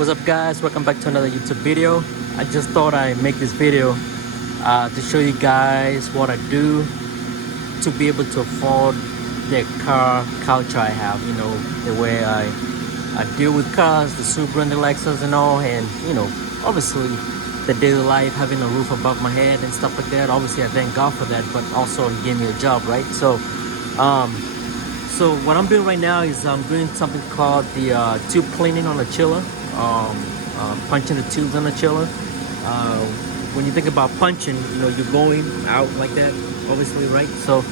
What's up guys, welcome back to another YouTube video. I just thought I'd make this video to show you guys what I do to be able to afford the car culture I have. You know, the way I deal with cars, the Subaru and the Lexus and all, and you know, obviously the daily life, having a roof above my head and stuff like that. Obviously I thank God for that, but also he gave me a job, right? So what I'm doing right now is I'm doing something called the tube cleaning on a chiller, punching the tubes on a chiller. When you think about punching, you know, you're going out like that, obviously, right? So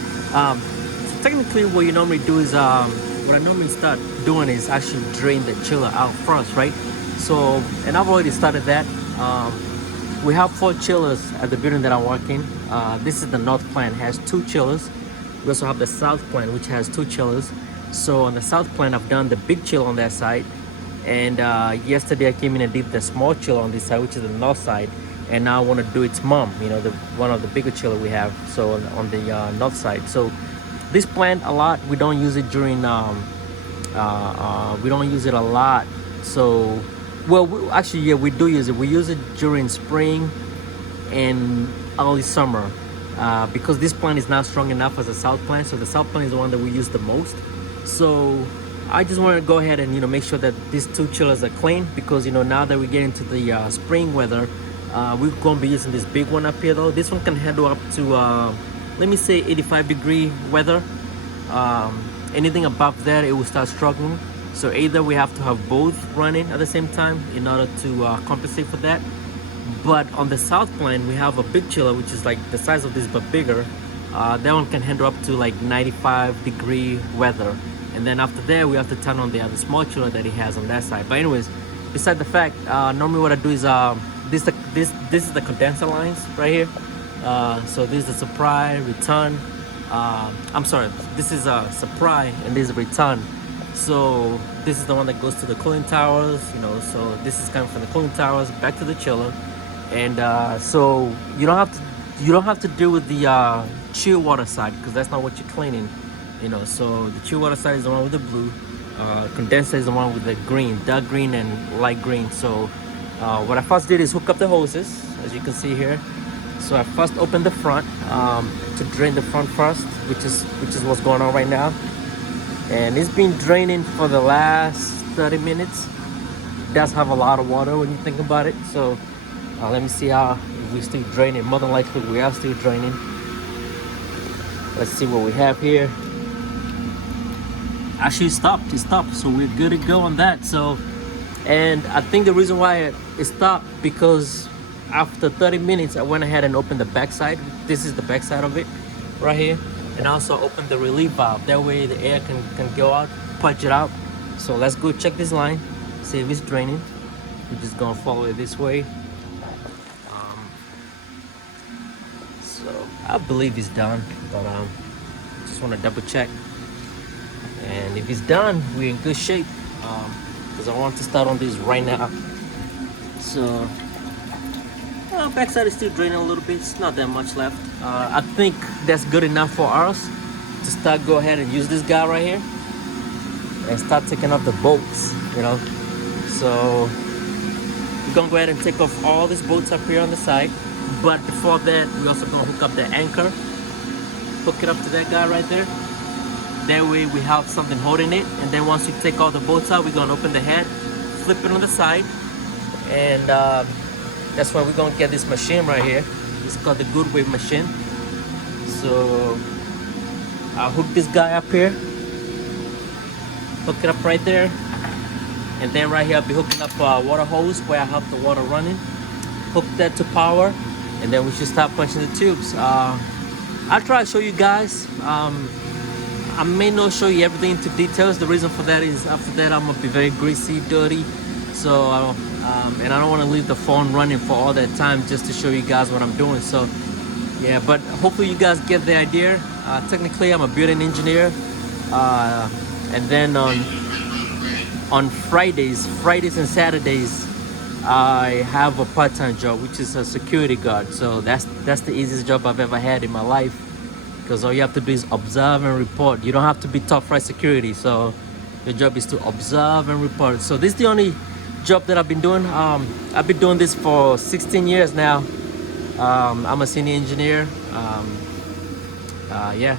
technically what you normally do is, what I normally start doing is actually drain the chiller out first, right? So, and I've already started that. We have 4 chillers at the building that I'm working. This is the north plant, has 2 chillers. We also have the south plant, which has 2 chillers. So on the south plant, I've done the big chiller on that side. And yesterday I came in and did the small chiller on this side, which is the north side. And now I want to do its mom, you know, the one of the bigger chiller we have. So on the north side. So this plant a lot, we don't use it during, we don't use it a lot. So, well, actually, yeah, we do use it. We use it during spring and early summer. Because this plant is not strong enough as a south plant, so the south plant is the one that we use the most. So I just want to go ahead and, you know, make sure that these 2 chillers are clean, because, you know, now that we get into the spring weather, we're going to be using this big one up here though. This one can handle up to let me say 85-degree weather. Anything above that, it will start struggling. So either we have to have both running at the same time in order to compensate for that. But on the south plant, we have a big chiller, which is like the size of this but bigger. That one can handle up to like 95-degree weather. And then after that, we have to turn on the other small chiller that he has on that side. But anyways, beside the fact, normally what I do is this is the condenser lines right here. So this is the supply, return. I'm sorry, this is a supply and this is a return. So this is the one that goes to the cooling towers, you know. So this is coming from the cooling towers back to the chiller. And so you don't have to deal with the chill water side, because that's not what you're cleaning, you know. So the chill water side is the one with the blue, condenser is the one with the green, dark green and light green. So what I first did is hook up the hoses, as you can see here. So I first opened the front to drain the front first, which is what's going on right now. And it's been draining for the last 30 minutes. It does have a lot of water when you think about it. So let me see how, if we still draining. More than likely we are still draining. Let's see what we have here. Actually it stopped, so we're good to go on that. So, and I think the reason why it stopped, because after 30 minutes I went ahead and opened the back side. This is the back side of it right here. And also open the relief valve, that way the air can go out, punch it out. So let's go check this line, see if it's draining. We're just gonna follow it this way. So I believe it's done, but just want to double check. And if it's done, we're in good shape, because I want to start on this right now. So backside is still draining a little bit. It's not that much left. I think that's good enough for us to start. Go ahead and use this guy right here and start taking off the bolts, you know. So we're gonna go ahead and take off all these bolts up here on the side. But before that, we're also gonna hook up the anchor, hook it up to that guy right there. That way we have something holding it. And then once you take all the bolts out, we're gonna open the head, flip it on the side, and that's why we're gonna get this machine right here. It's called the Goodwave machine. So I'll hook this guy up here, hook it up right there, and then right here I'll be hooking up a water hose where I have the water running. Hook that to power, and then we should start punching the tubes. I'll try to show you guys. I may not show you everything into details. The reason for that is after that I'm gonna be very greasy, dirty. So and I don't want to leave the phone running for all that time just to show you guys what I'm doing. So yeah, but hopefully you guys get the idea. Technically I'm a building engineer, and then on Fridays and Saturdays I have a part-time job, which is a security guard. So that's the easiest job I've ever had in my life, because all you have to do is observe and report. You don't have to be top flight security, so your job is to observe and report. So this is the only job that I've been doing. I've been doing this for 16 years now. I'm a senior engineer. Yeah,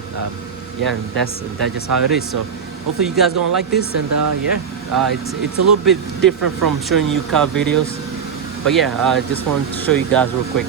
yeah, and that's just how it is. So hopefully you guys gonna like this, and yeah, it's a little bit different from showing you car videos, but yeah, I just wanted to show you guys real quick.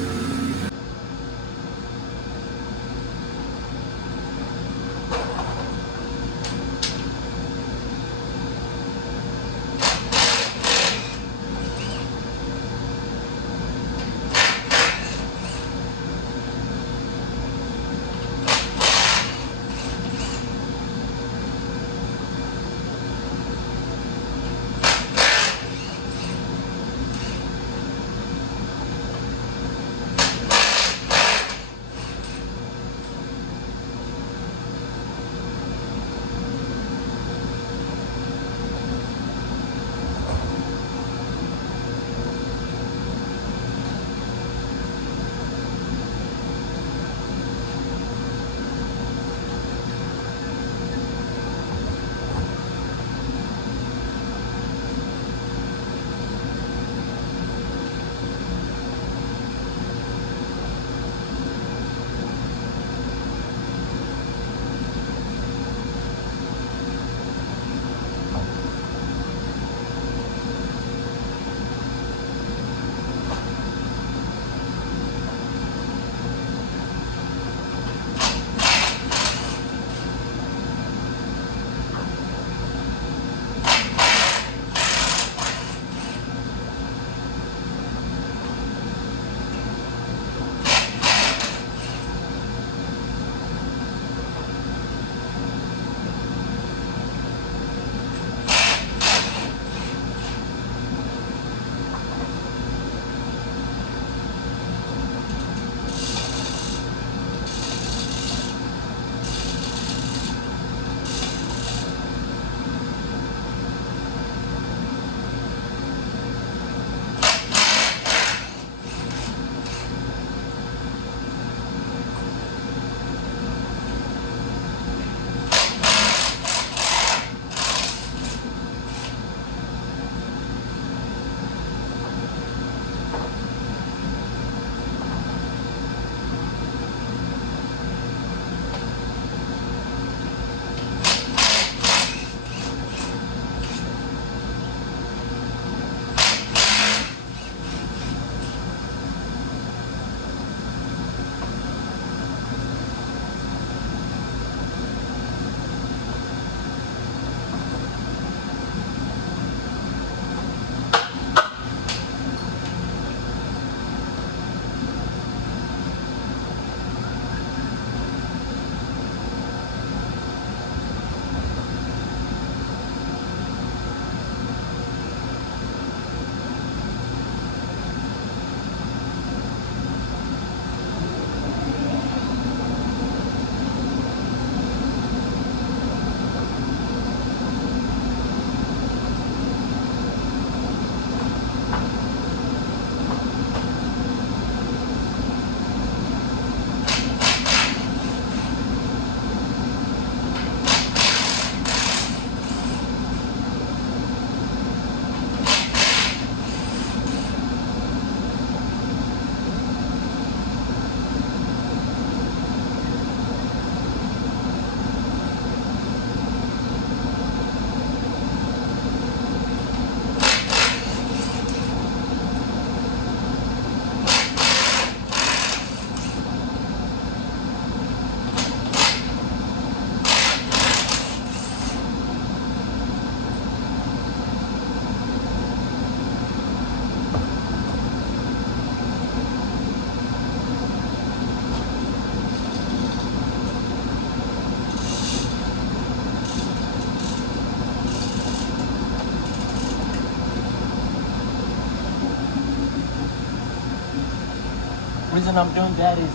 Reason I'm doing that is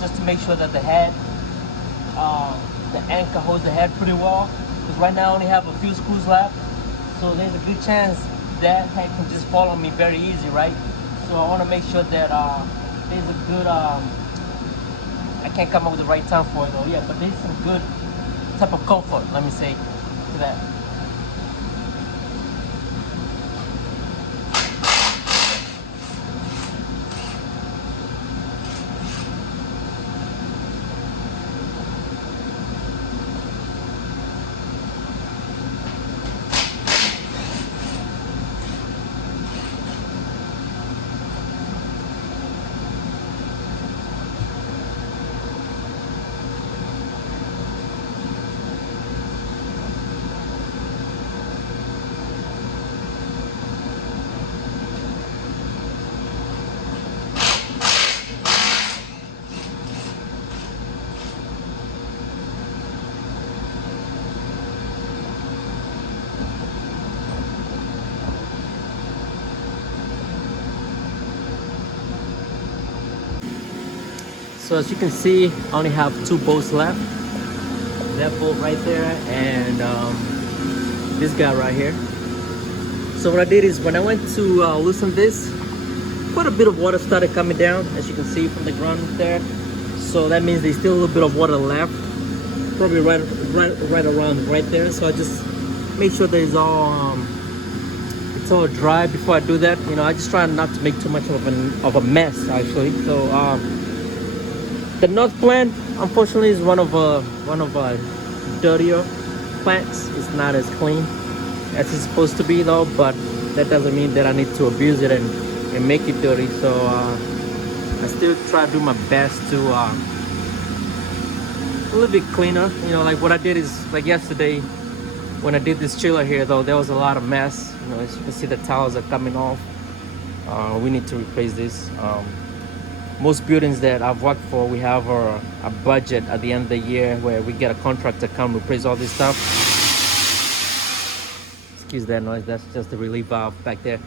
just to make sure that the anchor holds the head pretty well. Because right now I only have a few screws left, so there's a good chance that head can just fall on me very easy, right? So I want to make sure that there's a good. I can't come up with the right term for it though. Yeah, but there's some good type of comfort. Let me say to that. So as you can see, I only have 2 bolts left. That bolt right there and this guy right here. So what I did is when I went to loosen this, quite a bit of water started coming down, as you can see from the ground there. So that means there's still a little bit of water left, probably right around right there. So I just make sure that it's all dry before I do that. You know, I just try not to make too much of a mess actually. So the north plant, unfortunately, is one of dirtier plants. It's not as clean as it's supposed to be though, but that doesn't mean that I need to abuse it and make it dirty. So I still try to do my best to a little bit cleaner. You know, like what I did is like yesterday when I did this chiller here though, there was a lot of mess. You know, as you can see, the towels are coming off. We need to replace this. Most buildings that I've worked for, we have a budget at the end of the year where we get a contractor to come replace all this stuff. Excuse that noise, that's just the relief valve back there.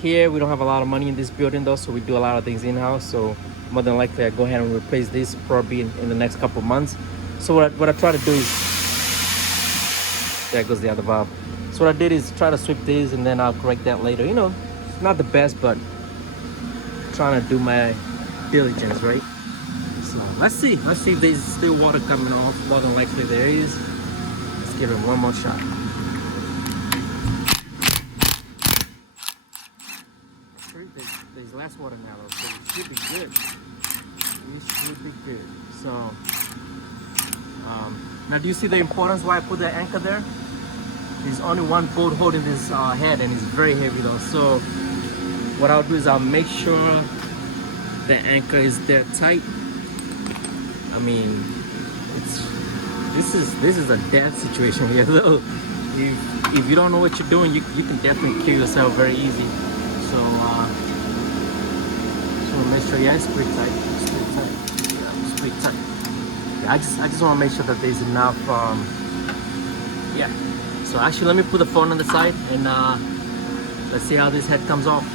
Here we don't have a lot of money in this building though, so we do a lot of things in-house. So more than likely I go ahead and replace this probably in the next couple months. So what I try to do is, there goes the other valve. So what I did is try to sweep this and then I'll correct that later. You know, it's not the best, but trying to do my diligence, right? So let's see if there's still water coming off. More than likely there is. Let's give it one more shot. There's less water now, so it should be good. It should be good. So now do you see the importance why I put the anchor there? There's only one bolt holding this head and it's very heavy though. So what I'll do is I'll make sure the anchor is there tight. I mean, this is a death situation here though. If you don't know what you're doing, you can definitely kill yourself very easy. So just want to make sure, yeah, it's pretty tight. It's pretty tight. Yeah, it's pretty tight. Yeah, I just want to make sure that there's enough. Yeah. So actually, let me put the phone on the side and let's see how this head comes off.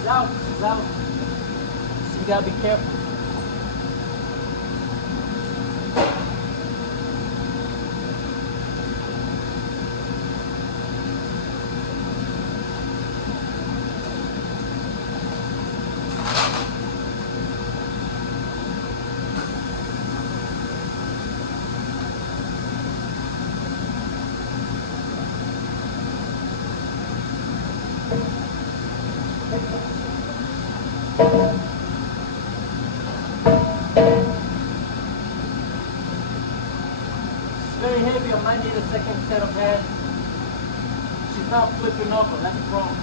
She's out. So you gotta be careful. Very heavy, I might need a second set of hands. She's not flipping over, that's wrong.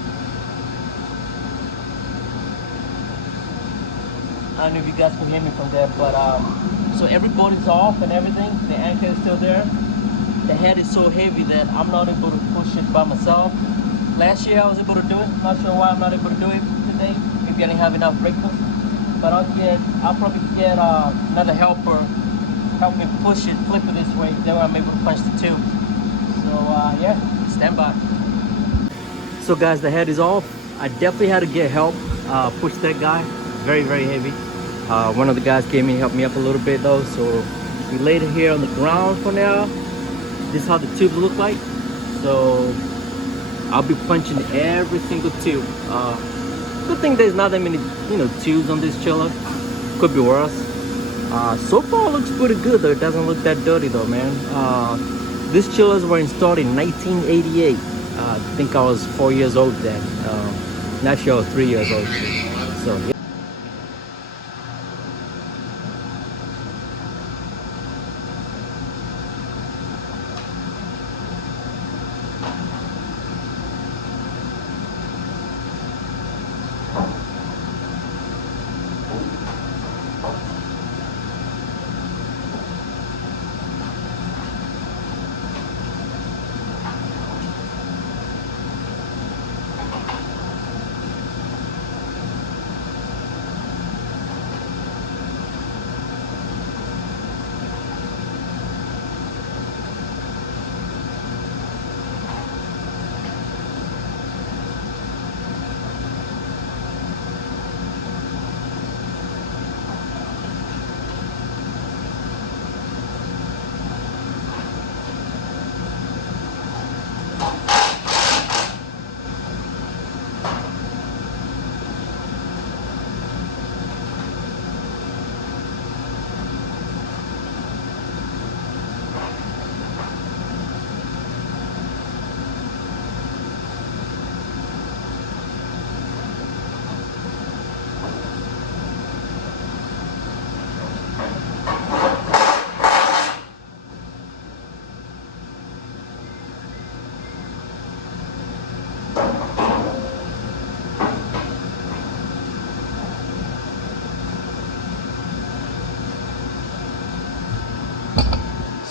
I don't know if you guys can hear me from there, but so every bolt is off and everything. The anchor is still there. The head is so heavy that I'm not able to push it by myself. Last year I was able to do it. Not sure why I'm not able to do it today. Maybe I didn't have enough breakers. But I'll probably get another helper help me push it, flip it this way. Then I'm able to punch the tube. So yeah, stand by. So guys, the head is off. I definitely had to get help push that guy. Very, very heavy. One of the guys came in and helped me up a little bit though. So we laid it here on the ground for now. This is how the tubes look like. So I'll be punching every single tube. Good thing there's not that many, tubes on this chiller. Could be worse. So far it looks pretty good though. It doesn't look that dirty though, man. These chillers were installed in 1988. I think I was 4 years old then. Not sure I was 3 years old. So yeah.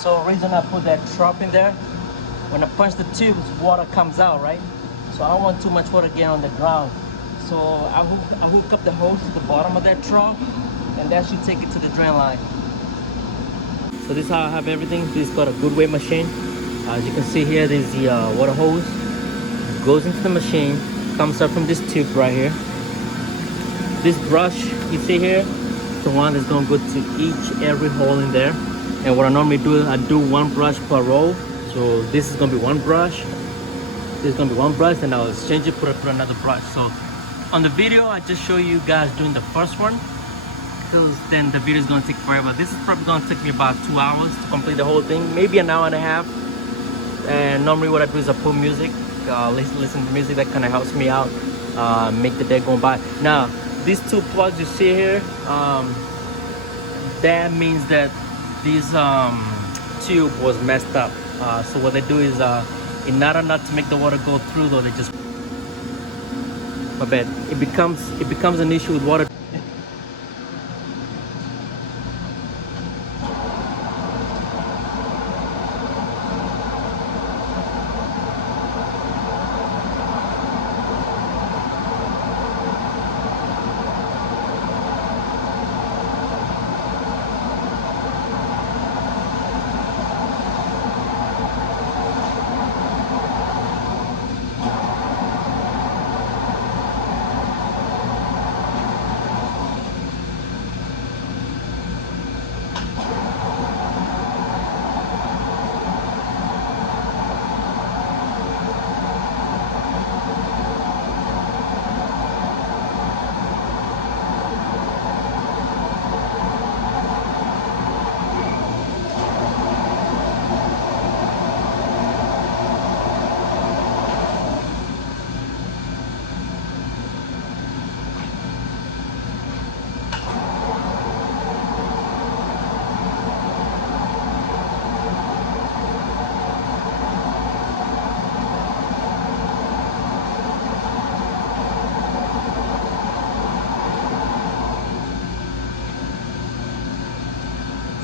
So the reason I put that drop in there, when I punch the tubes, water comes out, right? So I don't want too much water getting on the ground. So I hook up the hose to the bottom of that trough, and that should take it to the drain line. So this is how I have everything. This is called a Goodway machine. As you can see here, there's the water hose. Goes into the machine, comes up from this tube right here. This brush you see here, the one that's gonna go to every hole in there. And what I normally do is I do one brush per row. So this is gonna be one brush. This is gonna be one brush, and I'll exchange it, put it through another brush. So on the video, I just show you guys doing the first one, because then the video is gonna take forever. This is probably gonna take me about 2 hours to complete the whole thing, maybe an hour and a half. And normally what I do is I put music, listen to music. That kind of helps me out, make the day go by. Now, these two plugs you see here, that means that this tube was messed up. So what they do is, in order not to make the water go through though, they just, my bad, it becomes an issue with water.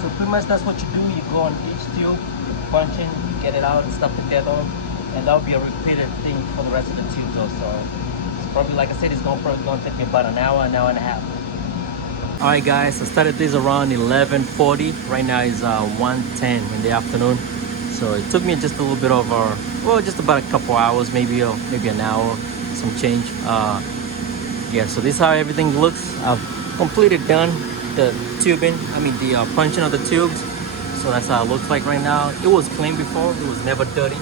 So pretty much that's what you do. You go on each tube, you punch in, you get it out and stuff together, and that'll be a repeated thing for the rest of the tubes also. It's probably, like I said, it's probably gonna take me about an hour and a half. All right, guys, I started this around 11:40. Right now is 1:10 in the afternoon. So it took me just a little bit over, well, just about a couple hours, maybe an hour, some change. Yeah, so this is how everything looks. I've completed done the tubing, the punching of the tubes. So that's how it looks like right now. It was clean before, it was never dirty.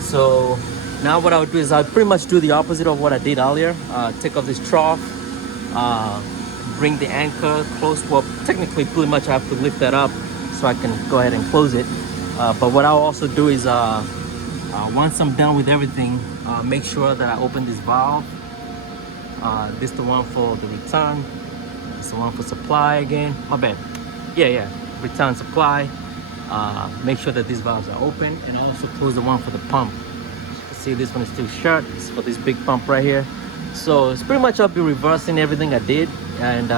So now what I would do is I'll pretty much do the opposite of what I did earlier. Take off this trough, bring the anchor close. Well, technically pretty much I have to lift that up so I can go ahead and close it. But what I'll also do is once I'm done with everything, make sure that I open this valve. This is the one for the return. This is the one for supply again. My bad. Yeah. Return supply. Make sure that these valves are open, and also close the one for the pump. As you can see, this one is still shut. It's for this big pump right here. So it's pretty much I'll be reversing everything I did, and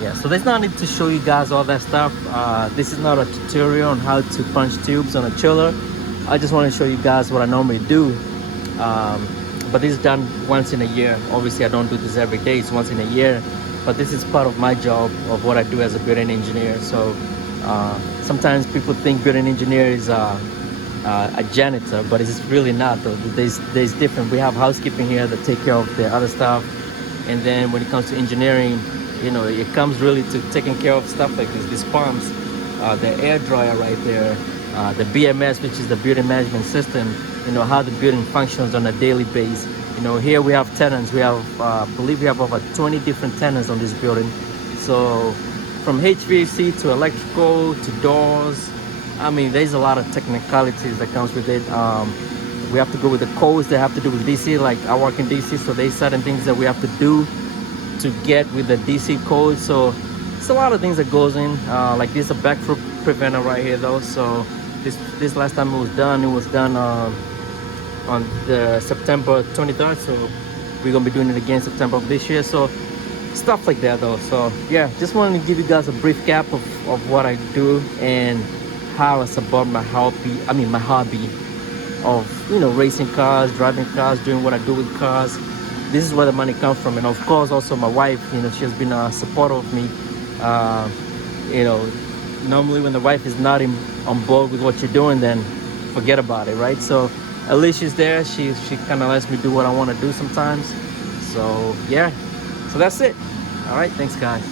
yeah. So there's no need to show you guys all that stuff. This is not a tutorial on how to punch tubes on a chiller. I just want to show you guys what I normally do. But this is done once in a year. Obviously, I don't do this every day. It's once in a year. But this is part of my job of what I do as a building engineer. So sometimes people think building engineer is a janitor, but it's really not. Though there's different. We have housekeeping here that take care of the other stuff, and then when it comes to engineering, you know, it comes really to taking care of stuff like this. These pumps, the air dryer right there, the BMS, which is the building management system. You know, how the building functions on a daily basis. You know, here we have tenants. We have, I believe we have over 20 different tenants on this building. So from HVAC to electrical to doors, I mean, there's a lot of technicalities that comes with it. We have to go with the codes that have to do with DC. Like I work in DC, so there's certain things that we have to do to get with the DC code. So it's a lot of things that goes in. Like this is a backflow preventer right here though. So this last time it was done on the September 23rd. So we're gonna be doing it again September of this year. So stuff like that though. So yeah, just wanted to give you guys a brief cap of what I do and how it's about my hobby. I mean my hobby of, you know, racing cars, driving cars, doing what I do with cars. This is where the money comes from. And of course also my wife, you know, she has been a supporter of me. You know, normally when the wife is not on board with what you're doing, then forget about it, right? So at least she's there. She kind of lets me do what I want to do sometimes. So yeah, so that's it. All right, thanks guys.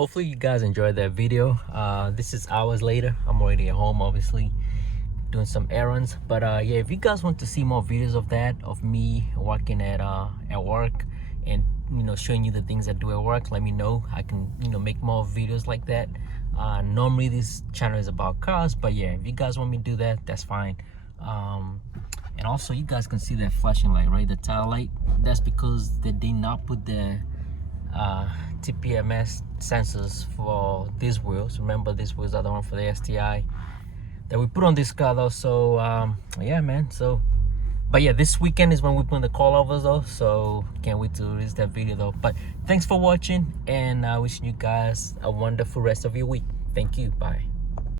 Hopefully you guys enjoyed that video. This is hours later. I'm already at home, obviously doing some errands. But yeah, if you guys want to see more videos of that, of me working at work and, you know, showing you the things I do at work, let me know. I can, you know, make more videos like that. Normally this channel is about cars, but yeah, if you guys want me to do that, that's fine. And also you guys can see that flashing light, right? The tail light. That's because they did not put the TPMS sensors for these wheels. Remember, these wheels are the one for the STI that we put on this car though. So yeah man, so but yeah, this weekend is when we put the coilovers though, so can't wait to release that video though. But thanks for watching, and wishing you guys a wonderful rest of your week. Thank you. Bye.